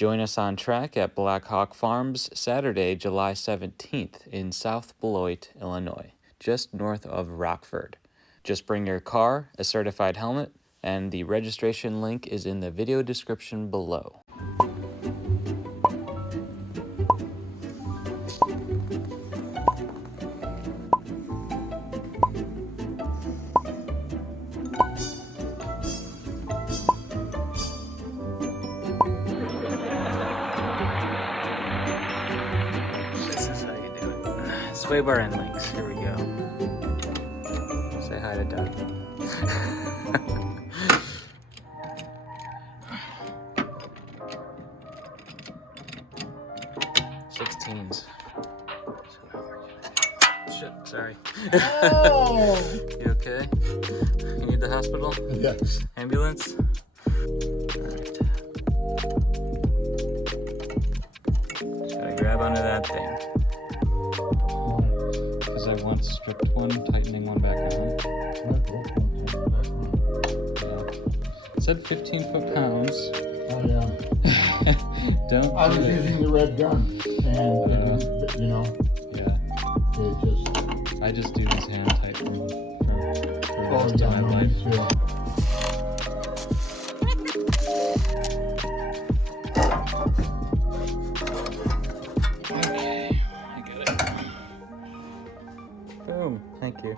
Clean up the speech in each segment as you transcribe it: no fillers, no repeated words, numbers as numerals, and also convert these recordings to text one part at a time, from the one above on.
Join us on track at Blackhawk Farms Saturday, July 17th in South Beloit, Illinois, just north of Rockford. Just bring your car, a certified helmet, and the registration link is in the video description below. Sway bar and links. Here we go. Say hi to Doug. 16s. Shit, sorry. Oh! You okay? You need the hospital? Yes. Ambulance? Alright. Just gotta grab onto that thing. Because I once stripped one, tightening one back on. Yeah. It said 15 foot-pounds. Oh yeah. Don't. I was using the red gun, and you know. Yeah. It just. I just do this hand tight for the rest of my Me life. too. Okay, I get it. Boom. Thank you.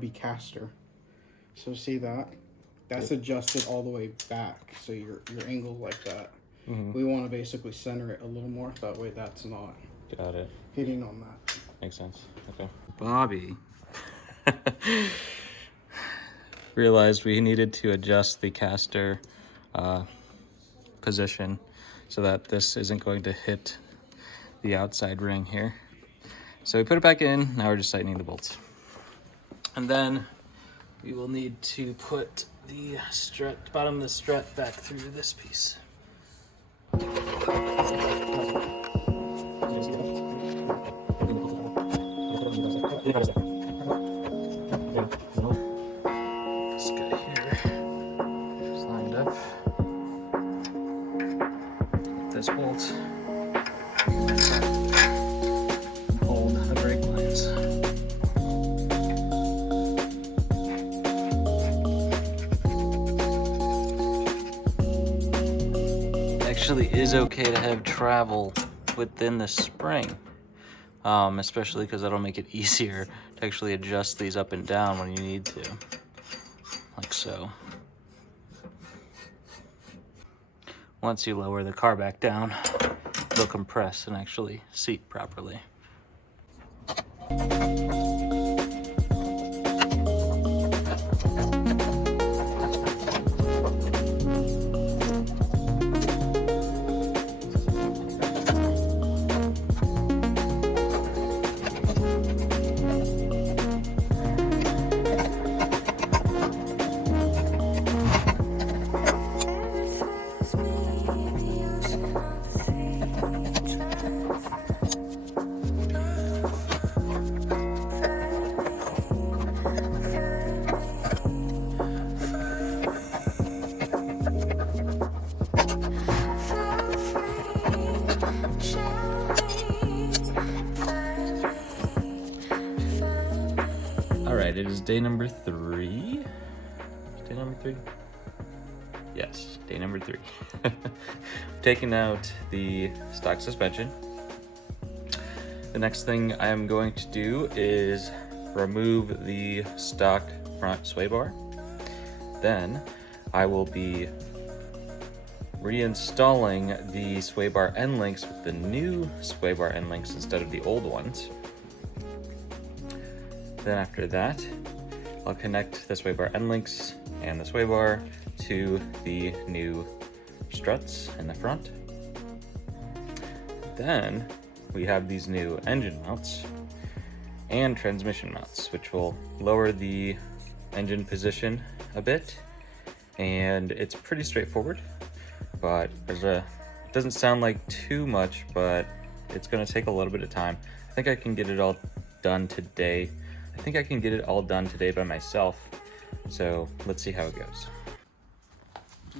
to be caster. So see that? That's adjusted all the way back, so your angle like that. We want to basically center it a little more, that way that's not Got it. hitting on that. Makes sense. Okay. Bobby realized we needed to adjust the caster position so that this isn't going to hit the outside ring here. So we put it back in, now we're just tightening the bolts. And then we will need to put the strut, bottom of the strut back through this piece. This guy here is lined up. This bolt. Hold the brake lines. Actually is okay to have travel within the spring, especially because that'll make it easier to actually adjust these up and down when you need to, like so. Once you lower the car back down, it'll compress and actually seat properly. It is day number 3. Day number 3? Yes, day number 3. Taking out the stock suspension. The next thing I am going to do is remove the stock front sway bar. Then I will be reinstalling the sway bar end links with the new sway bar end links instead of the old ones. Then after that, I'll connect the sway bar end links and the sway bar to the new struts in the front. Then we have these new engine mounts and transmission mounts, which will lower the engine position a bit. And it's pretty straightforward, but it doesn't sound like too much, but it's gonna take a little bit of time. I think I can get it all done today. I think I can get it all done today by myself, so let's see how it goes.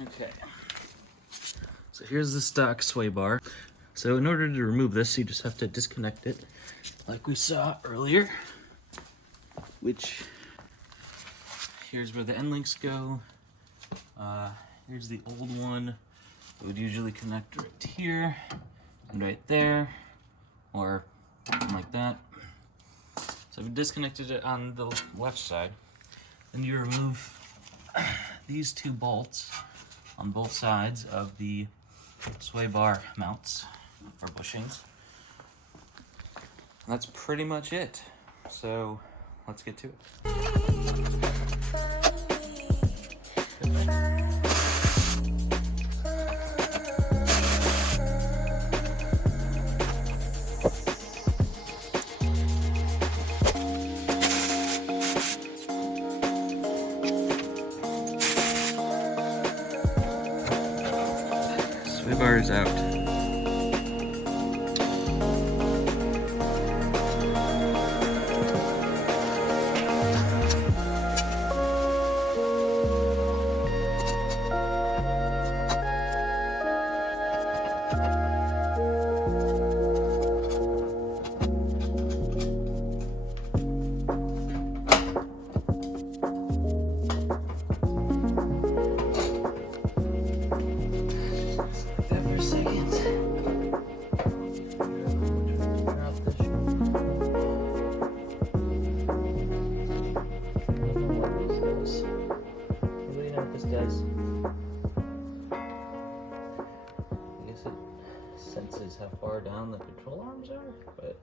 Okay, so here's the stock sway bar. So in order to remove this, you just have to disconnect it like we saw earlier, which here's where the end links go. Here's the old one. It would usually connect right here and right there, or something like that. So I've disconnected it on the left side. Then you remove these 2 bolts on both sides of the sway bar mounts or bushings. And that's pretty much it. So let's get to it. Bar is out. That for a second. is how far down the control arms are, but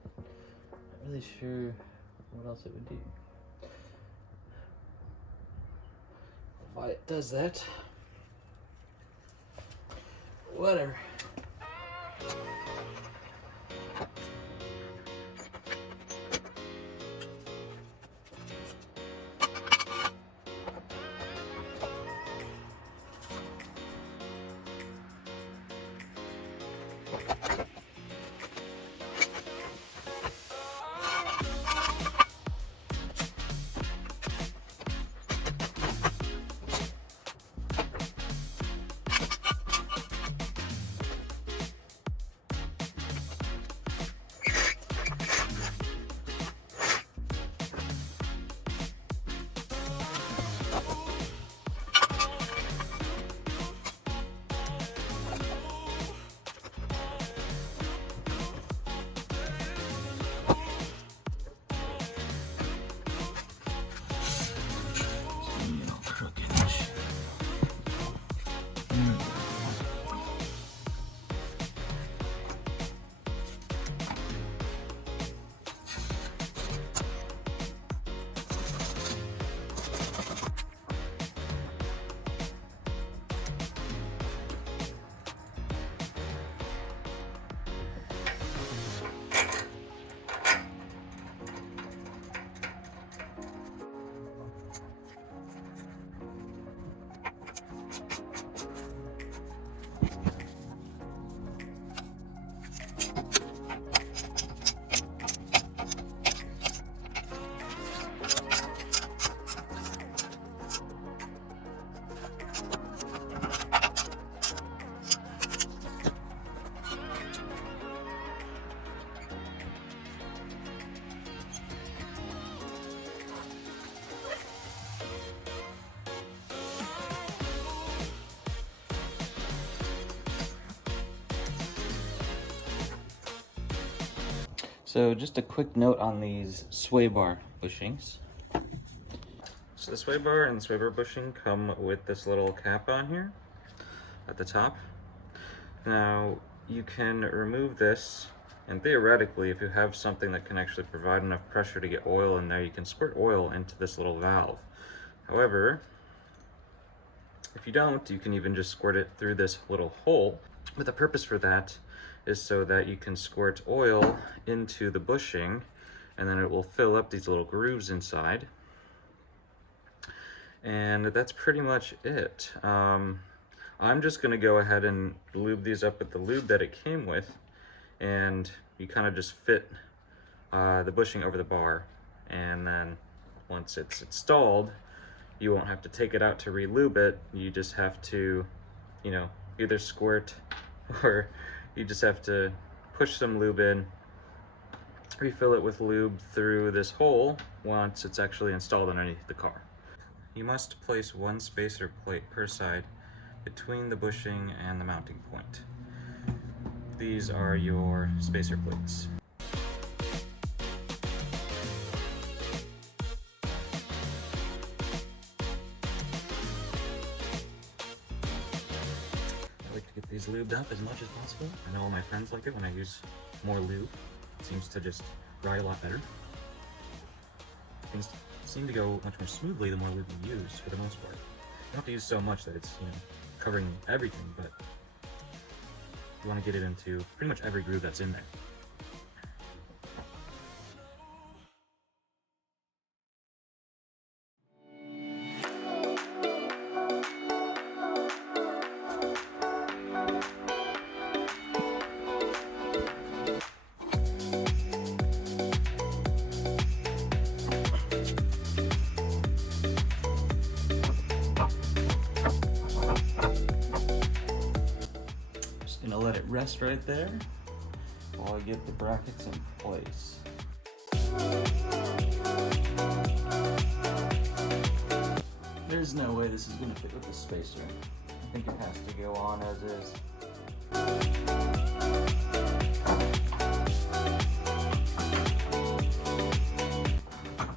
not really sure what else it would do. Why it does that? Whatever. So just a quick note on these sway bar bushings. So the sway bar and the sway bar bushing come with this little cap on here at the top. Now you can remove this, and theoretically if you have something that can actually provide enough pressure to get oil in there, you can squirt oil into this little valve. However, if you don't, you can even just squirt it through this little hole. But the purpose for that is so that you can squirt oil into the bushing, and then it will fill up these little grooves inside. And that's pretty much it. I'm just gonna go ahead and lube these up with the lube that it came with, and you kind of just fit the bushing over the bar, and then once it's installed, you won't have to take it out to re-lube it. You just have to, you know, either squirt or you just have to push some lube in, refill it with lube through this hole once it's actually installed underneath the car. You must place one spacer plate per side between the bushing and the mounting point. These are your spacer plates. Get these lubed up as much as possible. I know all my friends like it when I use more lube. It seems to just ride a lot better. Things seem to go much more smoothly the more lube you use, for the most part. You don't have to use so much that it's, you know, covering everything, but you want to get it into pretty much every groove that's in there. Let it rest right there while I get the brackets in place. There's no way this is going to fit with the spacer. I think it has to go on as is.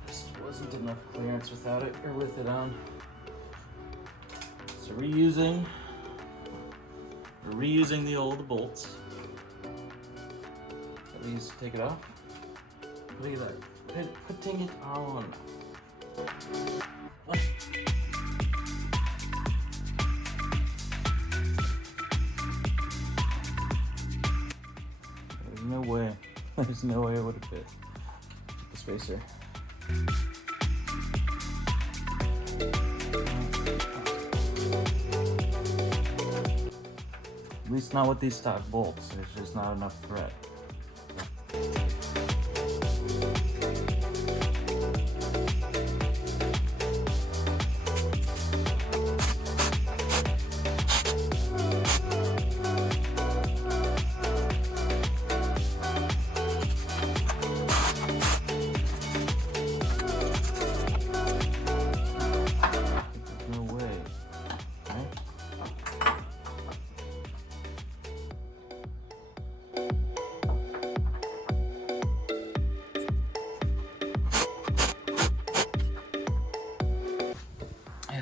Just wasn't enough clearance without it, or with it on. So we're reusing the old bolts. least take it off. Look at that. Putting it on. Oh. There's no way. There's no way it would have fit the spacer. At least not with these stock bolts. There's just not enough thread.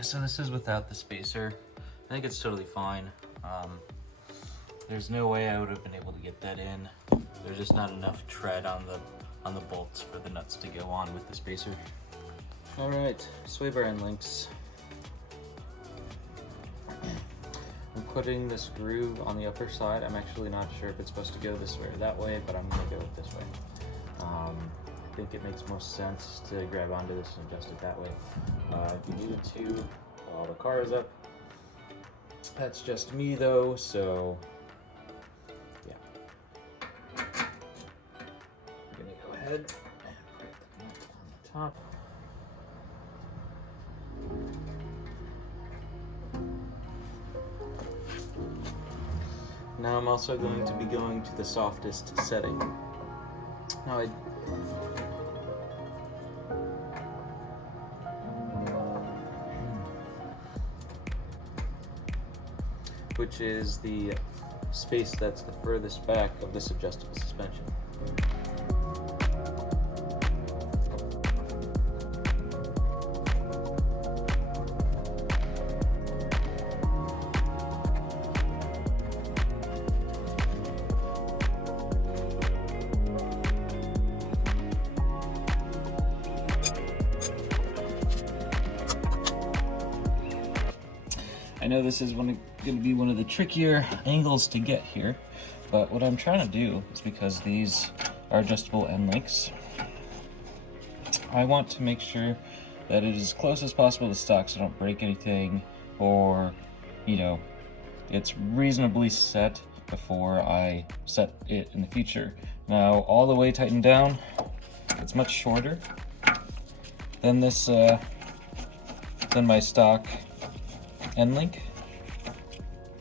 So this is without the spacer. I think it's totally fine. There's no way I would have been able to get that in. There's just not enough tread on the bolts for the nuts to go on with the spacer. All right, sway bar end links. I'm putting this groove on the upper side. I'm actually not sure if it's supposed to go this way or that way, but I'm gonna go with this way. I think it makes most sense to grab onto this and adjust it that way. If you needed to, while the car is up. That's just me though, so yeah. I'm gonna go ahead and put the nut on the top. Now I'm also going to be going to the softest setting. Now which is the space that's the furthest back of this adjustable suspension. I know this is going to be one of the trickier angles to get here, but what I'm trying to do is, because these are adjustable end links, I want to make sure that it is as close as possible to stock so I don't break anything, or, you know, it's reasonably set before I set it in the future. Now, all the way tightened down, it's much shorter than this, than my stock end link.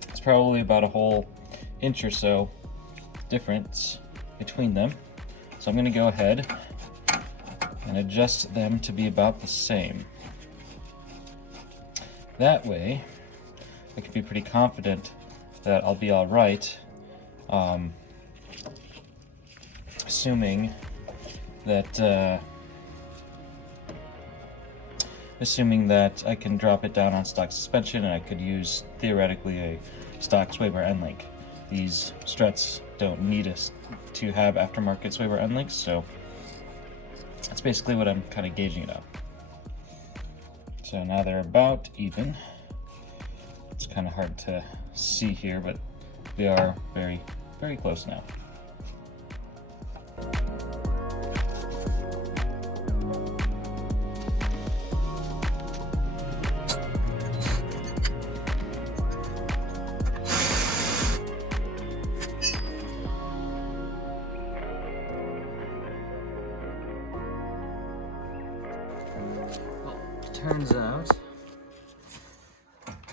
It's probably about a whole inch or so difference between them. So I'm going to go ahead and adjust them to be about the same. That way, I can be pretty confident that I'll be all right, assuming that I can drop it down on stock suspension and I could use, theoretically, a stock sway bar end link. These struts don't need us to have aftermarket sway bar end links, so that's basically what I'm kind of gauging it up. So now they're about even. It's kind of hard to see here, but we are very, very close now. Turns out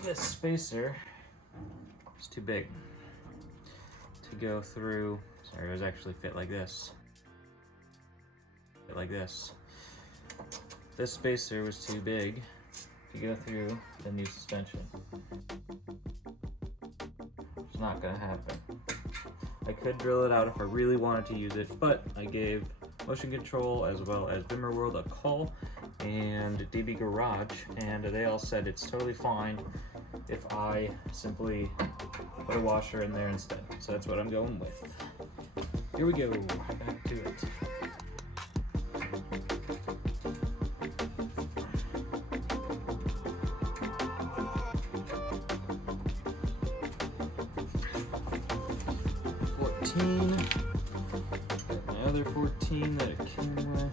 this spacer is too big to go through. Sorry, it was actually fit like this. This spacer was too big to go through the new suspension. It's not gonna happen. I could drill it out if I really wanted to use it, but I gave Motion Control as well as Bimmer World a call and DB Garage, and they all said it's totally fine if I simply put a washer in there instead. So that's what I'm going with. Here we go, back to it. Got my other 14 that it came with.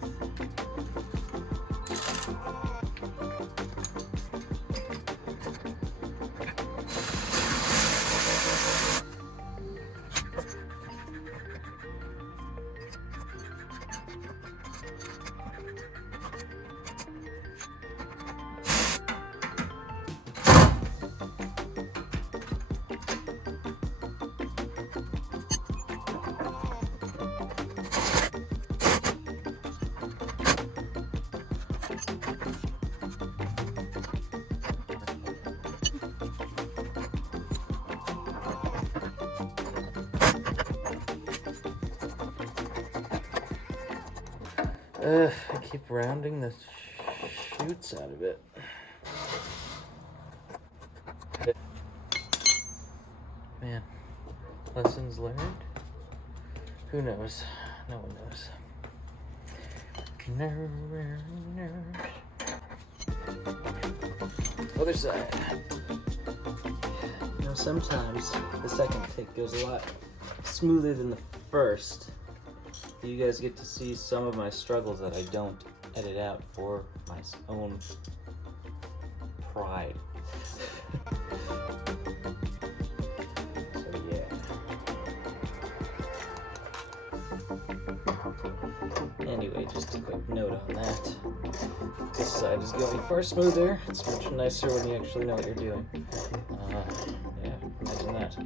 I keep rounding the shoots out of it. Man, lessons learned? Who knows? No one knows. Other side. You know, sometimes the second take goes a lot smoother than the first. You guys get to see some of my struggles that I don't edit out for my own pride. So yeah. Anyway, just a quick note on that. This side is going far smoother. It's much nicer when you actually know what you're doing. Yeah, imagine that.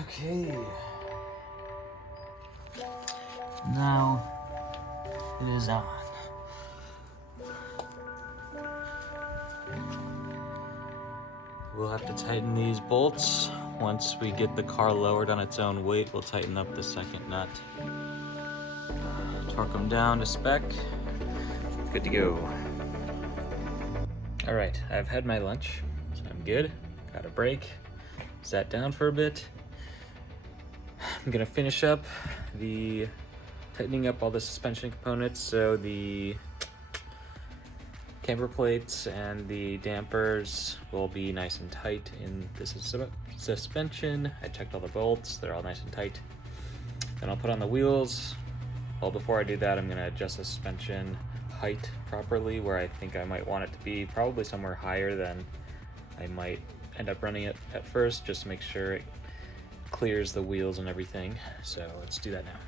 Okay. Now it is on. We'll have to tighten these bolts. Once we get the car lowered on its own weight, we'll tighten up the second nut. Torque them down to spec. Good to go. All right, I've had my lunch, so I'm good. Got a break, sat down for a bit. I'm gonna finish up the tightening up all the suspension components, so the camber plates and the dampers will be nice and tight in the suspension. I checked all the bolts, they're all nice and tight. Then I'll put on the wheels. Well, before I do that, I'm gonna adjust the suspension height properly, where I think I might want it to be, probably somewhere higher than I might end up running it at first, just to make sure it clears the wheels and everything. So let's do that now.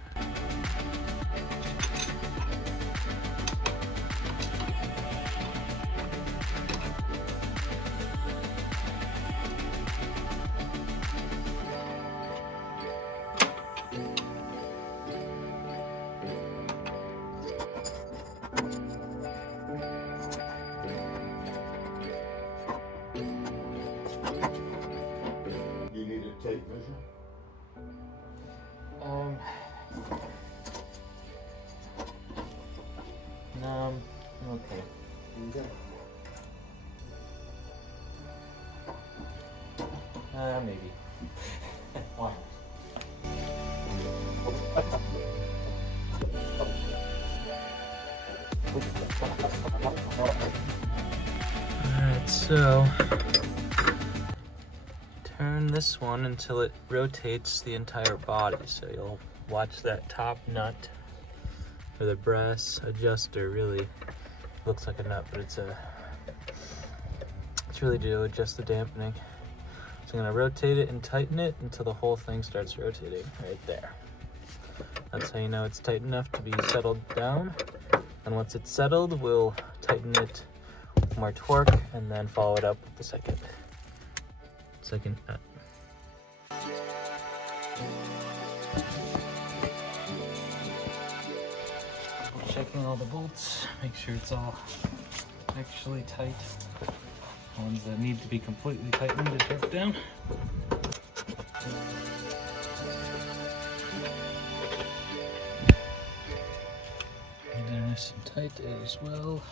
You need a tape measure? No, I'm okay. Okay. Maybe. Why? Alright, so turn this one until it rotates the entire body. So you'll watch that top nut, or the brass adjuster, really looks like a nut, but it's really to adjust the dampening. So I'm gonna rotate it and tighten it until the whole thing starts rotating right there. That's how you know it's tight enough to be settled down. And once it's settled, we'll tighten it with more torque and then follow it up with the second nut. Checking all the bolts, make sure it's all actually tight. Ones that need to be completely tightened to torque down. nice and tight as well.